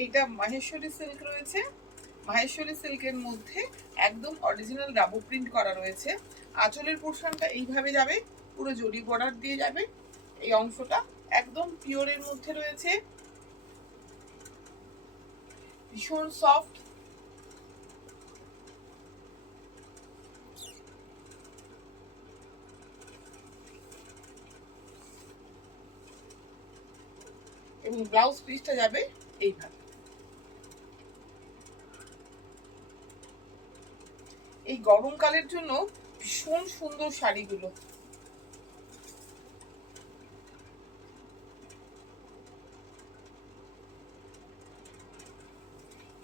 এইটা মাহেশ্বরী সিল্ক রয়েছে। মাহেশ্বরী সিল্কের মধ্যে একদম অরিজিনাল ডাবল প্রিন্ট করা রয়েছে। আঁচলের পোর্শনটা এইভাবে যাবে, পুরো জরি বর্ডার দিয়ে যাবে। এই অংশটা একদম পিওরের মধ্যে রয়েছে, ভীষণ সফট। এবং ব্লাউজ পিসটা যাবে এইভাবে। এই গরমকালের জন্য ভীষণ সুন্দর শাড়িগুলো।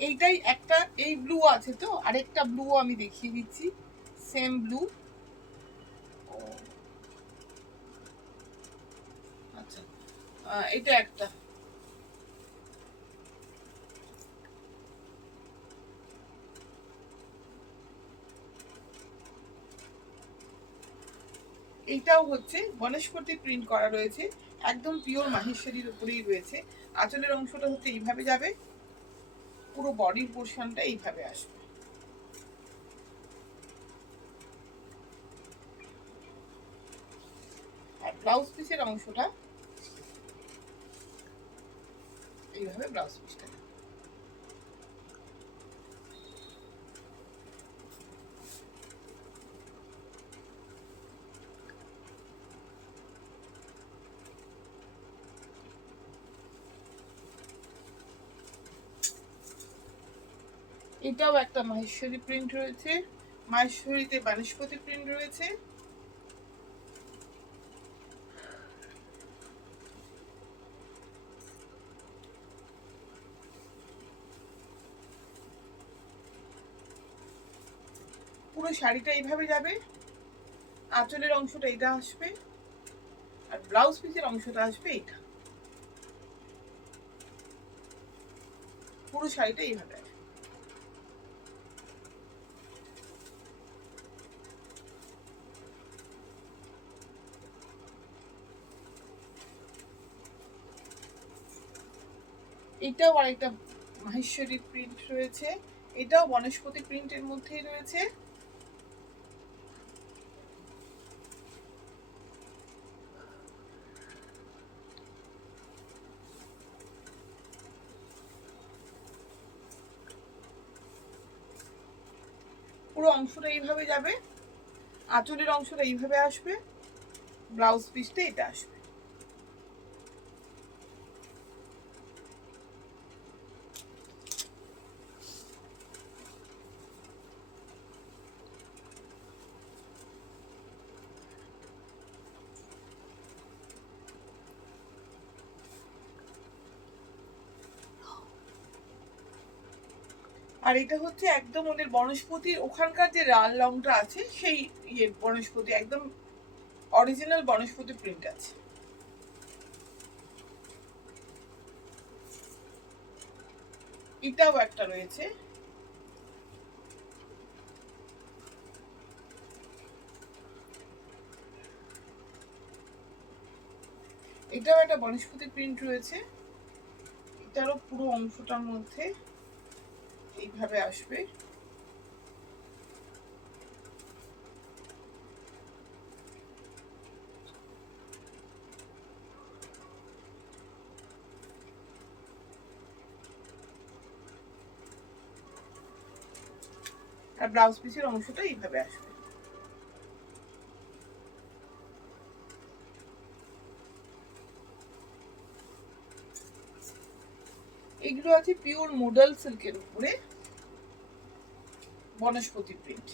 এইটাই একটা, এই ব্লু আছে তো, আরেকটা ব্লু আমি দেখিয়ে দিচ্ছি, সেম ব্লু। আচ্ছা, এটা একটা। এইটাও হচ্ছে বনস্পতি প্রিন্ট করা রয়েছে, একদম পিওর মাহেশ্বরীর উপরেই রয়েছে। আঁচলের অংশটা হচ্ছে এইভাবে যাবে, পুরো বডির পোর্শনটা এইভাবে আসবে। আর ব্লাউজ পিসের অংশটা এইভাবে, ব্লাউজ পিসটা। এটাও একটা মাহেশ্বরী প্রিন্ট রয়েছে, মাহেশ্বরীতে বনস্পতি প্রিন্ট রয়েছে। পুরো শাড়িটা এইভাবে যাবে, আঁচলের অংশটা এটা আসবে, আর ব্লাউজ পিসের অংশটা আসবে এটা। পুরো শাড়িটা এইভাবে আসবে। এটাও আরেকটা মাহেশ্বরী প্রিন্ট রয়েছে, এটাও বনস্পতি প্রিন্টের মধ্যেই রয়েছে। পুরো অংশটা এইভাবে যাবে, আঁচলের অংশটা এইভাবে আসবে, ব্লাউজ পিসটা এটা আসবে। আর এটা হচ্ছে একদম ওদের বনস্পতির ওখানকার যে লাল রংটা আছে, সেই ইয়ে বনস্পতি, একদম অরিজিনাল বনস্পতি প্রিন্ট আছে। এটাও একটা রয়েছে, এটাও একটা বনস্পতি প্রিন্ট রয়েছে। এটারও পুরো অংশটার মধ্যে এইভাবে আসবে। আর ব্লাউজ পিসের অংশটা এইভাবে আসবে। এগুলো আছে পিওর মোডাল সিল্কের উপরে বনস্পতি প্রিন্ট।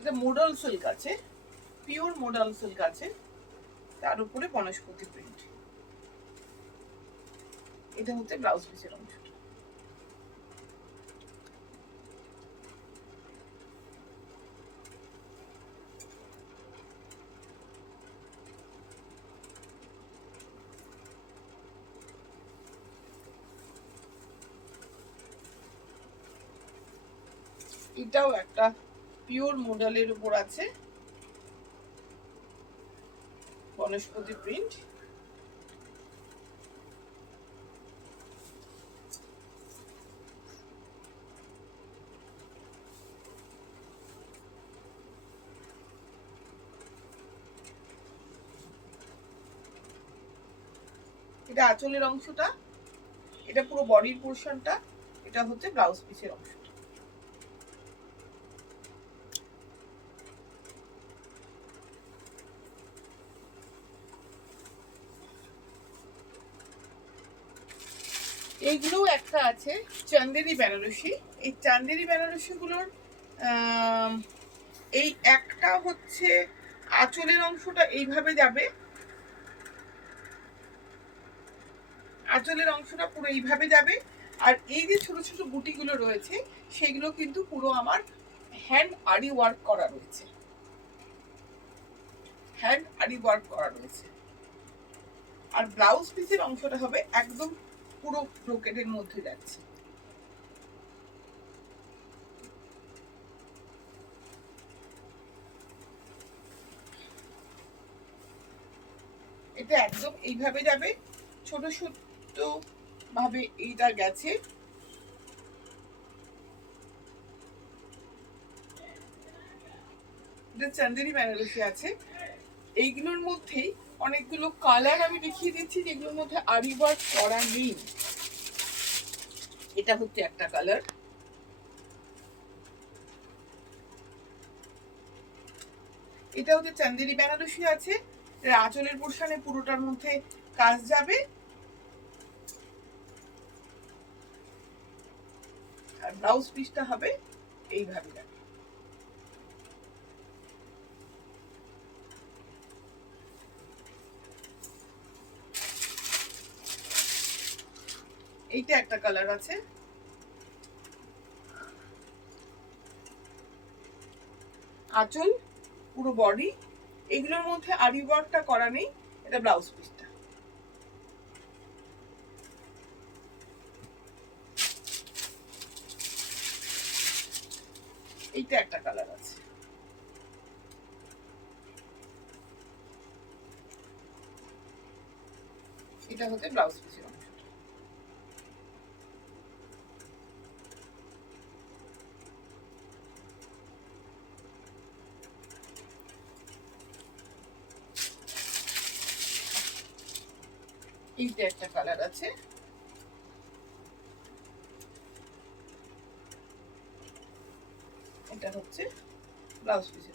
এটা মোডাল সিল্ক আছে, পিওর মোডাল সিল্ক আছে, তার উপরে বনস্পতি প্রিন্ট। এটা হচ্ছে ব্লাউজ পিসের অংশটা। এটাও একটা পিওর মোডালের উপর আছে, বনস্পতি প্রিন্ট। এটা আঁচলের অংশটা, এটা পুরো বডির পোর্শনটা, এটা হচ্ছে ব্লাউজ পিসের অংশটা। এইগুলো একটা আছে চান্দেরি বেনারসি। এই চান্দেরি বেনারসি গুলোর এই একটা হচ্ছে আঁচলের অংশটা এইভাবে যাবে, আঁচলের অংশটা পুরো এইভাবে যাবে, আর এই যে ছোট ছোট গুটিগুলো রয়েছে সেগুলো কিন্তু পুরো আমার হ্যান্ড আরি ওয়ার্ক করা রয়েছে, হ্যান্ড আরি ওয়ার্ক করা রয়েছে। আর ব্লাউজ পিসের অংশটা হবে একদম পুরো ব্রোকেডের মধ্যে যাচ্ছে। এটা একদম এইভাবে যাবে, ছোট ছোট ভাবে এইটা গেছে। এটা চান্দেরি বেনারসি আছে। এইগুলোর মধ্যেই অনেকগুলো কালার আমি দেখিয়ে দিচ্ছি যেগুলোর মধ্যে আরি ওয়ার্ক করা নেই। এটা হচ্ছে একটা কালার, এটা হচ্ছে চান্দেরি বেনারসি আছে, আঁচলের পোর্শনে পুরোটার মধ্যে কাজ যাবে, আর ব্লাউজ পিসটা হবে এইভাবে যাবে। এইটা একটা কালার আছে, আঁচল পুরো বডি, এগুলোর মধ্যে আরি ওয়ার্কটা করা নেই, এটা ব্লাউজ পিসটা। এইটা একটা কালার আছে, এটা হচ্ছে ব্লাউজ পিসের অংশ। এইটা একটা কালার আছে, এটা হচ্ছে ব্লাউজ পিসের।